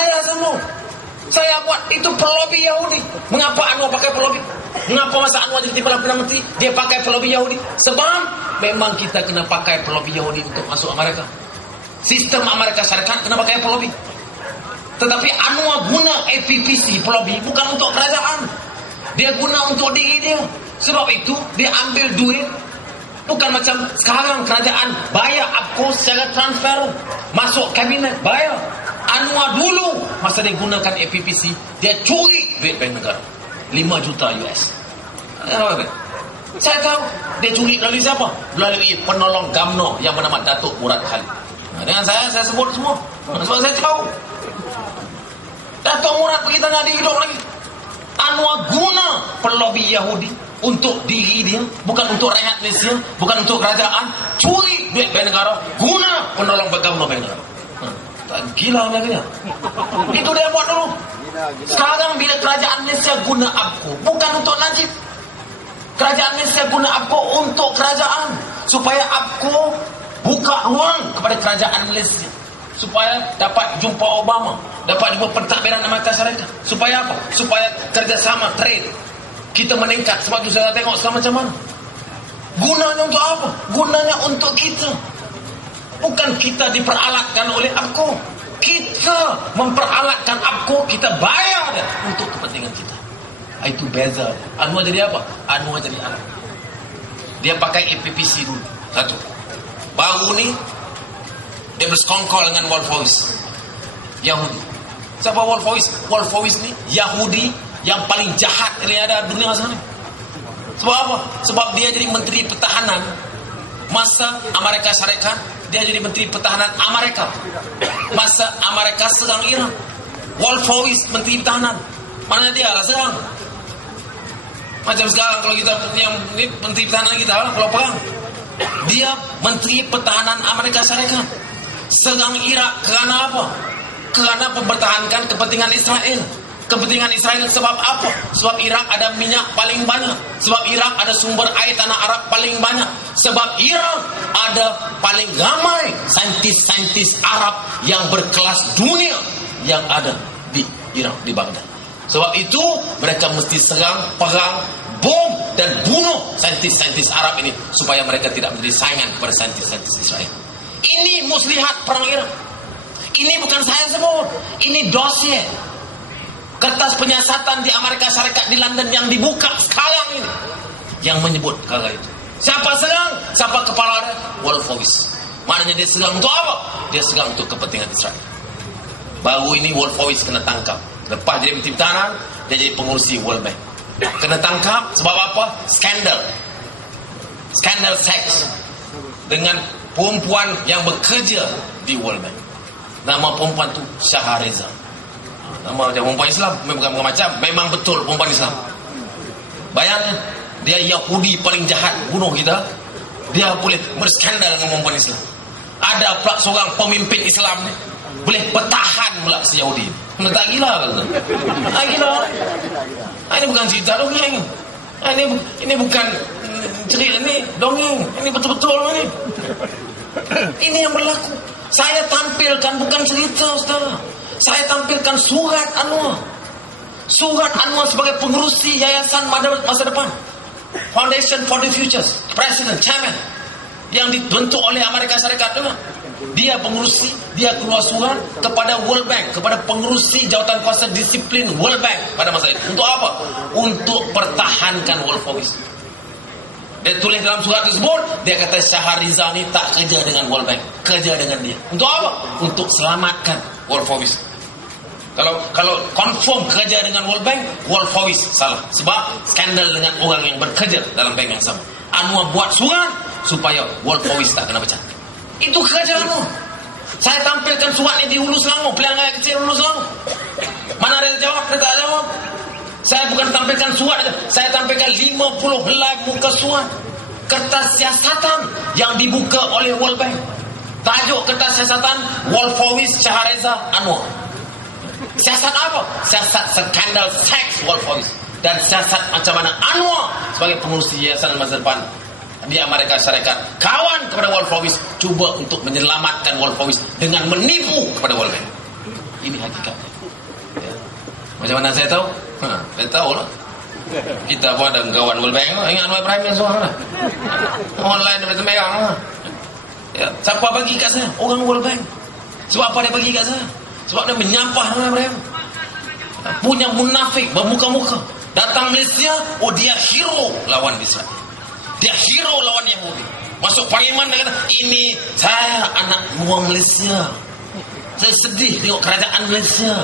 Saya semua. Saya buat itu pelobi Yahudi. Mengapa Anwar pakai pelobi? Mengapa masa Anwar jadi Perdana Menteri dia pakai pelobi Yahudi? Sebab memang kita kena pakai pelobi Yahudi untuk masuk Amerika. Sistem Amerika Syarikat kena pakai pelobi. Tetapi Anwar guna APPC pelobi bukan untuk kerajaan. Dia guna untuk diri dia. Sebab itu dia ambil duit. Bukan macam sekarang kerajaan bayar APCO secara transfer, masuk kabinet bayar. Anwar dulu masa dia gunakan APPC, dia curi duit bank negara 5 juta US. Saya tahu dia curi dari siapa? Melalui penolong GAMNO yang bernama Datuk Murad Khalid. Dengan saya sebut semua sebab saya tahu. Datuk Murad pergi tengah dia hidup lagi. Anwar guna pelobi Yahudi untuk diri dia, bukan untuk rakyat Malaysia, bukan untuk kerajaan. Curi duit bank negara, guna penolong GAMNO bank negara. Gila dia. Itu dia buat dulu. Sekarang bila kerajaan Malaysia guna APCO bukan untuk Najib. Kerajaan Malaysia guna APCO untuk kerajaan, supaya APCO buka ruang kepada kerajaan Malaysia, supaya dapat jumpa Obama, dapat jumpa pentadbiran Amerika Syarikat. Supaya apa? Supaya kerjasama trade kita meningkat. Sebab tu saya tengok sekarang macam mana. Gunanya untuk apa? Gunanya untuk kita. Bukan kita diperalatkan oleh APCO. Kita memperalatkan APCO, kita bayar dia untuk kepentingan kita. Itu beza. Anwar jadi apa? Anwar jadi anak. Dia pakai APPC dulu. Satu. Baru ni dia bersekongkol dengan Wolfowitz, Yahudi. Siapa Wolfowitz? Wolfowitz ni Yahudi yang paling jahat yang ada di dunia sana. Sebab apa? Sebab dia jadi Menteri Pertahanan masa Amerika Syarikat. Dia jadi Menteri Pertahanan Amerika masa Amerika serang Iran. Wolfowitz Menteri Pertahanan, mana dia lah serang. Macam sekarang kalau kita yang ini Menteri Pertahanan kita lah, kalau perang dia Menteri Pertahanan Amerika Syarikat serang Irak. Kerana apa? Kerana mempertahankan kepentingan Israel. Kepentingan Israel sebab apa? Sebab Irak ada minyak paling banyak. Sebab Irak ada sumber air tanah Arab paling banyak. Sebab Irak ada paling ramai saintis-saintis Arab yang berkelas dunia yang ada di Irak, di Baghdad. Sebab itu mereka mesti serang, perang, bom dan bunuh saintis-saintis Arab ini supaya mereka tidak menjadi saingan kepada saintis-saintis Israel. Ini muslihat perang Irak. Ini bukan saya sebut. Ini dossier. Kertas penyiasatan di Amerika Syarikat di London yang dibuka sekarang ini yang menyebut perkara itu. Siapa serang? Siapa kepala dia? Wolfowitz. Maknanya dia serang untuk apa? Dia serang untuk kepentingan Israel. Baru ini Wolfowitz kena tangkap. Lepas jadi Menteri Pertahanan, dia jadi pengurusi World Bank. Kena tangkap sebab apa? Skandal. Skandal seks dengan perempuan yang bekerja di World Bank. Nama perempuan tu Shahareza. Nama macam perempuan Islam, bukan macam, memang betul perempuan Islam. Bayangkan, dia Yahudi paling jahat, bunuh kita, dia boleh berskandal dengan perempuan Islam. Ada pula seorang pemimpin Islam ni boleh bertahan pula si Yahudi. Tak gila kan? Gila. Ini bukan cerita dongeng. Ini bukan cerita, ini dongeng. Ini betul-betul ini. Ini yang berlaku. Saya tampilkan bukan cerita, saudara. Saya tampilkan surat Anwar. Surat Anwar sebagai pengurusi Yayasan Masa Depan, Foundation for the Futures, President, Chairman, yang dibentuk oleh Amerika Syarikat juga. Dia pengurusi, dia keluar surat kepada World Bank, kepada pengurusi jawatan kuasa disiplin World Bank pada masa itu. Untuk apa? Untuk pertahankan Wolfowitz. Dia tulis dalam surat tersebut, dia kata Shahareza ni tak kerja dengan World Bank, kerja dengan dia. Untuk apa? Untuk selamatkan Wolfowitz. Kalau confirm kerja dengan World Bank, Wolfowitz salah. Sebab skandal dengan orang yang bekerja dalam bank yang sama. Anwar buat surat supaya Wolfowitz tak kena pecat. Itu kerja Anwar. Saya tampilkan surat ni di Hulu Selangor, pilihan rakyat kecil Hulu Selangor. Mana dia jawab? Dia tak jawab. Saya bukan tampilkan surat, saya tampilkan 50 helai muka surat kertas siasatan yang dibuka oleh World Bank. Tajuk kertas siasatan Wolfowitz Shahareza Anwar. Siasat apa? Siasat skandal seks Wolfowitz. Dan siasat macam mana Anwar sebagai pengurusi Yayasan Masa Depan di Amerika Syarikat, kawan kepada Wolfowitz, cuba untuk menyelamatkan Wolfowitz dengan menipu kepada World Bank. Ini hakikatnya. Ya. Macam mana saya tahu? Saya tahu lah. Kita pun ada kawan World Bank. Ingat Anwar Ibrahim yang soal lah. Online dia megang lah. Ya. Siapa bagi kat saya? Orang World Bank. Sebab apa dia bagi kat saya? Sebab dia menyampah Anwar Ibrahim. Punya munafik bermuka-muka. Datang Malaysia, oh dia hero lawan Israel. Dia hero lawan Yahudi. Masuk parlimen dia kata, ini saya anak buah Malaysia. Saya sedih tengok kerajaan Malaysia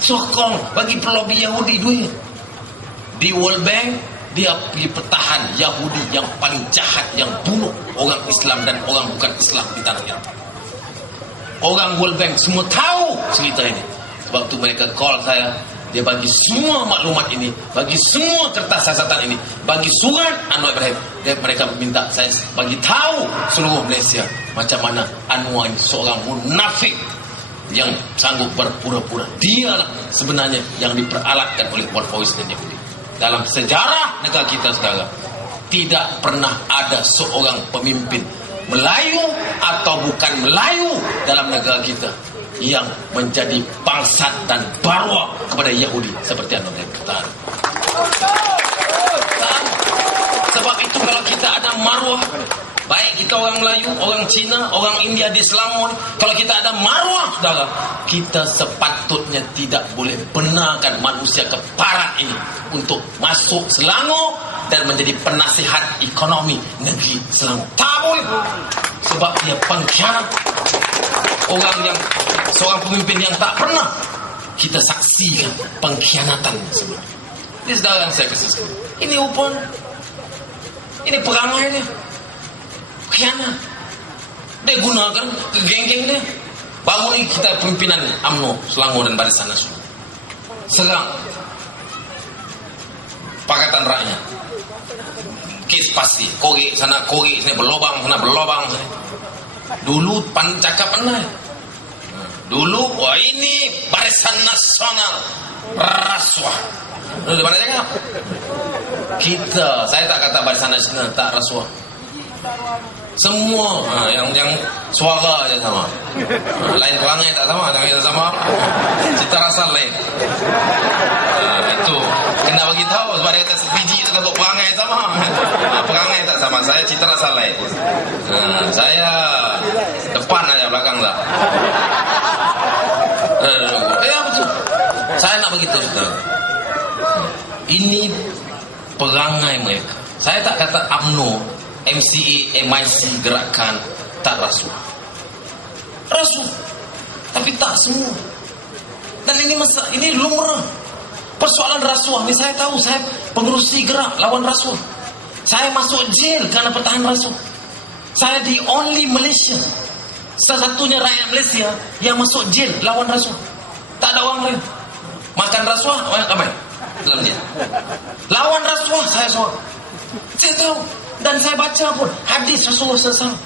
sokong bagi pelobi Yahudi duit. Di World Bank dia pergi pertahan Yahudi yang paling jahat, yang bunuh orang Islam dan orang bukan Islam di tanah Iraq. Orang World Bank semua tahu cerita ini. Sebab tu mereka call saya. Dia bagi semua maklumat ini, bagi semua kertas siasatan ini, bagi surat Anwar Ibrahim. Dan mereka minta saya bagi tahu seluruh Malaysia macam mana Anwar ini seorang munafik yang sanggup berpura-pura. Dialah sebenarnya yang diperalatkan oleh Wolfowitz dan Yahudi. Dalam sejarah negara kita sekarang tidak pernah ada seorang pemimpin Melayu atau bukan Melayu dalam negara kita yang menjadi bangsat dan barwa kepada Yahudi seperti Anwar Ibrahim. Sebab itu kalau kita ada marwah, baik kita orang Melayu, orang Cina, orang India di Selangor, kalau kita ada marwah, saudara, kita sepatutnya tidak boleh benarkan manusia keparat ini untuk masuk Selangor dan menjadi penasihat ekonomi negeri Selangor. Tak boleh. Sebab dia pengkhianat. Orang yang seorang pemimpin yang tak pernah kita saksikan pengkhianatan sebelum. Ini saudara yang saya kasih. Ini upon. Ini perangai dia. Khianat. Dia gunakan ke geng-geng dia. Baru ni kita pimpinan UMNO Selangor dan Barisan Nasional serang Pakatan Rakyat. Kes pasti. Korek sana korek sini, berlobang sana berlobang sini. Dulu cakap pandai. Dulu, wah ini Barisan Nasional rasuah. Dulu pada cakap. Kita, saya tak kata Barisan Nasional tak rasuah. Semua yang suara aja sama. Lain perangai tak sama, yang kita sama. Cita rasa lain. Itu kena bagi tahu sebab dia kata sebiji itu kata perangai sama. Perangai tak sama, saya cita rasa lain. Saya depan aja, belakang tak. Ya betul. Saya nak begitu, saudara. Ini perangai mereka. Saya tak kata UMNO, MCA, MIC, gerakan tak rasuah. Rasuah, tapi tak semua. Dan ini lumrah. Persoalan rasuah ni saya tahu, saya pengerusi gerak lawan rasuah. Saya masuk jail kerana pertahan rasuah. Saya the only Malaysia, satu-satunya rakyat Malaysia yang masuk jail lawan rasuah. Tak ada orang lain. Makan rasuah, ramai dalam jail. Lawan rasuah saya soal. Saya tahu. Dan saya baca pun hadis Rasulullah SAW.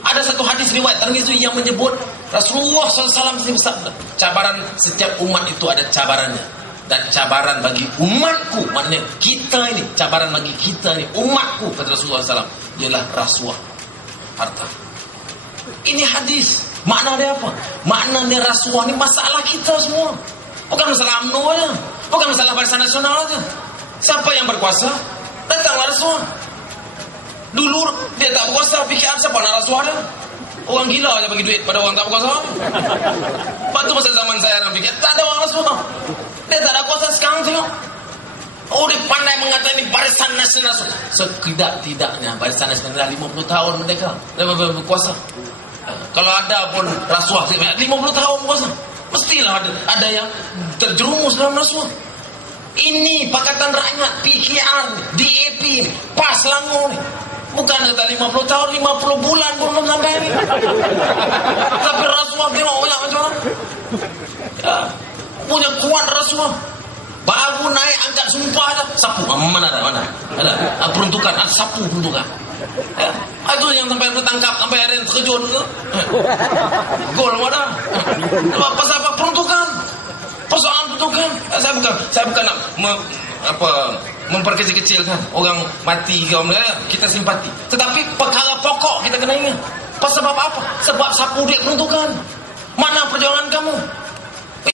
Ada satu hadis riwayat Tirmizi yang menyebut Rasulullah SAW bersabda, cabaran setiap umat itu ada cabarannya. Dan cabaran bagi umatku, maknanya kita ini, cabaran bagi kita ini, umatku, kata Rasulullah SAW, ialah rasuah, harta. Ini hadis. Makna dia apa? Makna dia rasuah ni masalah kita semua. Bukan masalah UMNO aja, bukan masalah Barisan Nasional aja. Siapa yang berkuasa, datanglah rasuah. Dulu dia tak berkuasa, fikiran siapa nak rasuah dia? Orang gila aja bagi duit pada orang tak berkuasa. Lepas tu masa zaman saya dalam fikir, tak ada orang rasuah. Dia tak ada kuasa. Sekarang tengok, oh dia pandai mengatakan ini Barisan Nasional. Setidak-tidaknya Barisan Nasional dah 50 tahun merdeka, dah berkuasa. Kalau ada pun rasuah 50 tahun berkuasa, mestilah ada yang terjerumus dalam rasuah. Ini Pakatan Rakyat, PKR, DAP, PAS Selangor ni. Bukan kata 50 tahun, 50 bulan pun belum sampai ni. Tapi rasuah tengok banyak macam mana. Ya, punya kuat rasuah. Baru naik angkat sumpah dah. Sapu, mana ada? Ada peruntukan, ada sapu peruntukan. Ya, itu yang sampai tertangkap, sampai ada yang terkejut tu. Gol mana? Pasal apa peruntukan? Persoalan peruntukan. Saya bukan nak memperkecil-kecilkan orang mati ke orang lain, kita simpati. Tetapi perkara pokok kita kena ingat. Pasal apa? Sebab sapu duit peruntukan. Mana perjuangan kamu?